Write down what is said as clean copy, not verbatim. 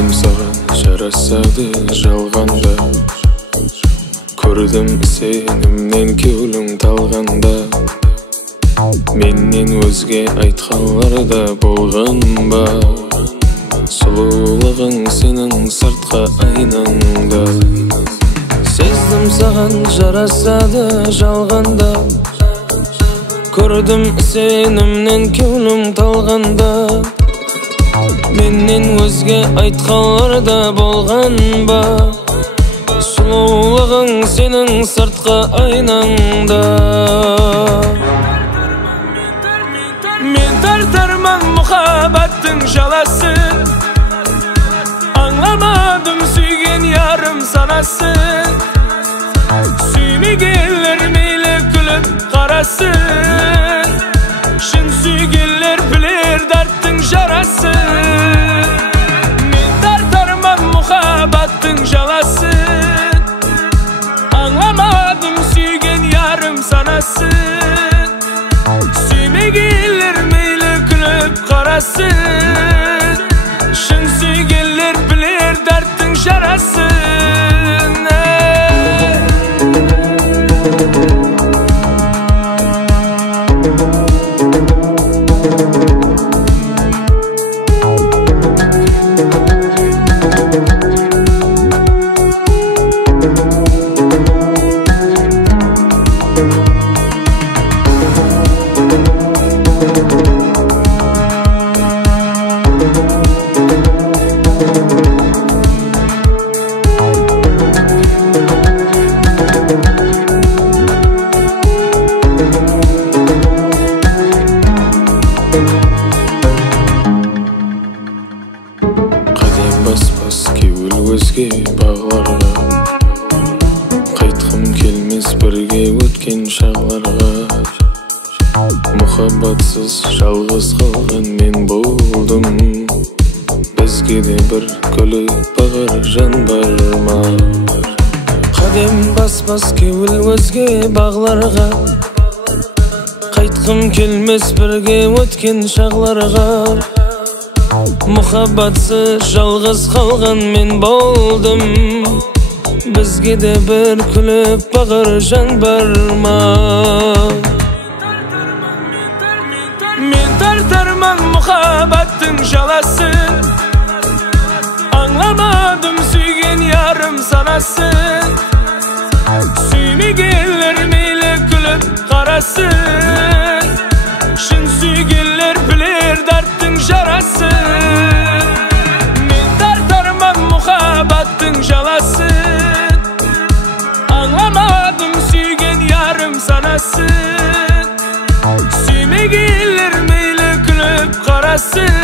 Sevdim sana жарасады жалғанда, көрдім сенімнен кеулің талғанда. Менен өзге айтқанларда болған ба, сұлулығың сенің сыртқа айнаңда. Сездім саған жарасады жалғанда, көрдім сенімнен кеулің талғанда. Менен өзге айтқанларда болған ба, сұлулығың сенің сыртқа айнаңда. Мен тартарман мұхаббаттың жаласын, аңламадым сүйген ярым санасын. Сүймегенлер мейлі күліп қарасын, шын сүйгенлер білер дәрттің жарасын. Мен тартарман мұхаббаттың жаласын, аңламадым сүйген ярым санасын. Сүймегенлер мейлі күліп қарасын, шын сүйгенлер білер дәрттің жарасын. Баспас кеуіл өзге бағларға, қайтқым келмес бірге өткен шағларға. Мұхаббатсыз жалғыз қалған мен болдым, бізге де бір күліп бағар жан бар ма? Қадем баспас кеуіл өзге бағларға, қайтқым келмес бірге өткен шағларға. Мұхаббатсыз жалғыз қалған мен болдым, бізге де бір күліп бағар жан бар ма? Мен тартарман мұхаббаттың жаласын, аңламадым сүйген ярым санасын. Сүймегенлер мейлі күліп қарасын, шын сүйгенлер білер дәрттің жарасын. Мен тартарман мұхаббаттың жаласын, аңламадым сүйген ярым санасын. Сүймегенлер мейлі күліп қарасын.